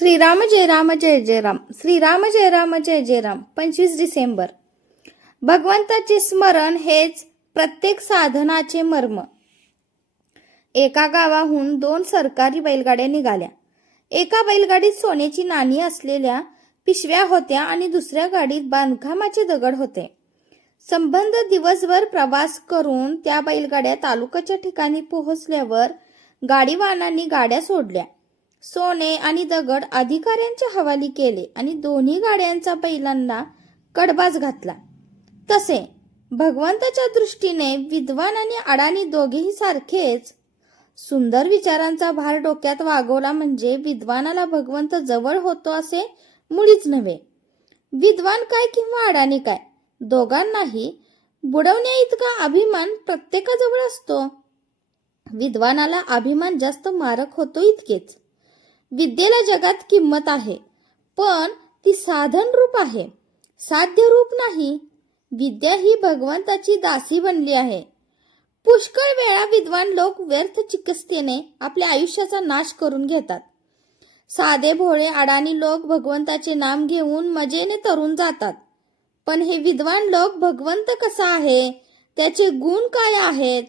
श्रीराम जय राम जय जय राम. श्रीराम जय राम जय जय राम. 25 डिसेंबर. भगवंताचे स्मरण हेच प्रत्येक साधनाचे मर्म. एका गावाहून 2 सरकारी बैलगाड्या निघाल्या. एका बैलगाडीत सोन्याची नाणी असलेल्या पिशव्या होत्या आणि दुसऱ्या गाडीत बांधकामाचे दगड होते. संबंध दिवसभर प्रवास करून त्या बैलगाड्या तालुक्याच्या ठिकाणी पोहोचल्यावर गाडीवानांनी गाड्या सोडल्या. सोने आणि दगड अधिकाऱ्यांच्या हवाली केले आणि दोन्ही गाड्यांचा बैलांना कडबाज घातला. तसे भगवंताच्या दृष्टीने विद्वान आणि अडाणी दोघेही सारखेच. सुंदर विचारांचा भार डोक्यात वागवला म्हणजे विद्वानाला भगवंत जवळ होतो असे मुळीच नव्हे. विद्वान काय किंवा अडाणी काय, दोघांनाही बुडवण्या इतका अभिमान प्रत्येकाजवळ असतो. विद्वानाला अभिमान जास्त मारक होतो इतकेच. विद्येला जगात किंमत आहे, पण ती साधन रूप आहे, साध्य रूप नाही. विद्या ही भगवंताची दासी बनली आहे. पुष्कळ वेळा विद्वान लोक व्यर्थ चिकित्सेने आपल्या आयुष्याचा नाश करून घेतात. साधे भोळे अडाणी लोक भगवंताचे नाम घेऊन मजेने तरून जातात. पण हे विद्वान लोक भगवंत कसा आहे, त्याचे गुण काय आहेत,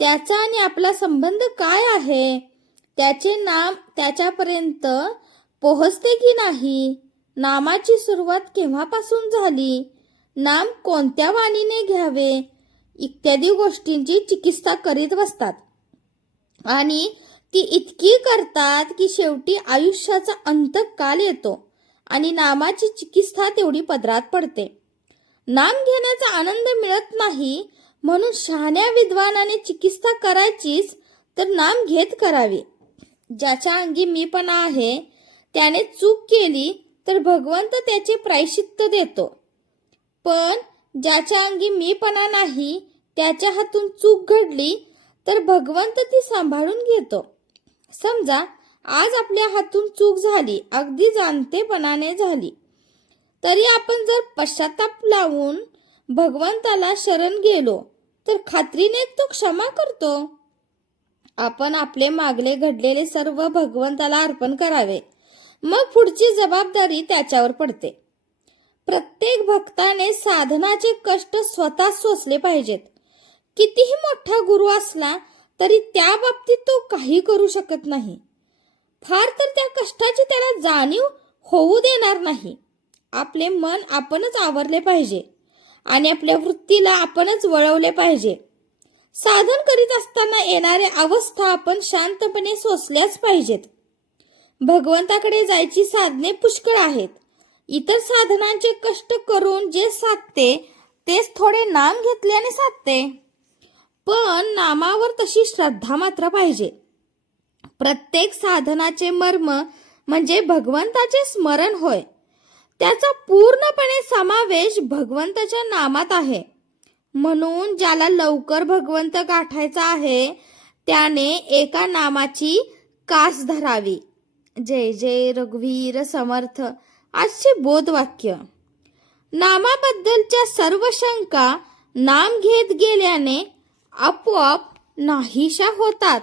त्याचा आणि आपला संबंध काय आहे, त्याचे नाम त्याच्यापर्यंत पोहोचते की नाही, नामाची सुरुवात केव्हापासून झाली, नाम कोणत्या वाणीने घ्यावे इत्यादी गोष्टींची चिकित्सा करीत बसतात. आणि ती इतकी करतात की शेवटी आयुष्याचा अंतकाल येतो आणि नामाची चिकित्सा तेवढी पदरात पडते. नाम घेण्याचा आनंद मिळत नाही म्हणून शहाण्या विद्वानाने चिकित्सा करायचीच तर नाम घेत करावे. ज्याच्या अंगी मीपणा आहे त्याने चूक केली तर भगवंत त्याचे प्रायश्चित्त देतो. पण ज्याच्या अंगी मीपणा नाही त्याच्या हातून चूक घडली तर भगवंत ती सांभाळून घेतो. समजा आज आपल्या हातून चूक झाली, अगदी जाणतेपणाने झाली, तरी आपण जर पश्चाताप लावून भगवंताला शरण गेलो तर खात्रीने तो क्षमा करतो. आपण आपले मागले घडलेले सर्व भगवंताला अर्पण करावे, मग पुढची जबाबदारी त्याच्यावर पडते. प्रत्येक भक्ताने साधनाचे कष्ट स्वतः सोसले पाहिजेत. कितीही मोठा गुरु असला तरी त्या बाबतीत तो काही करू शकत नाही. फार तर त्या कष्टाची त्याला जाणीव होऊ देणार नाही. आपले मन आपणच आवरले पाहिजे आणि आपल्या वृत्तीला आपणच वळवले पाहिजे. साधन करीत असताना येणाऱ्या अवस्था आपण शांतपणे सोसल्याच पाहिजेत. भगवंताकडे जायची साधने पुष्कळ आहेत. इतर साधनांचे कष्ट करून जे साधते तेच थोडे नाम घेतल्याने साधते. पण नामावर तशी श्रद्धा मात्र पाहिजे. प्रत्येक साधनाचे मर्म म्हणजे भगवंताचे स्मरण होय. त्याचा पूर्णपणे समावेश भगवंताच्या नामात आहे. म्हणून ज्याला लवकर भगवंत गाठायचा आहे त्याने एका नामाची कास धरावी. जय जय रघुवीर समर्थ. आजचे बोधवाक्य. नामाबद्दलच्या सर्व शंका नाम घेत गेल्याने आपोआप नाहीशा होतात.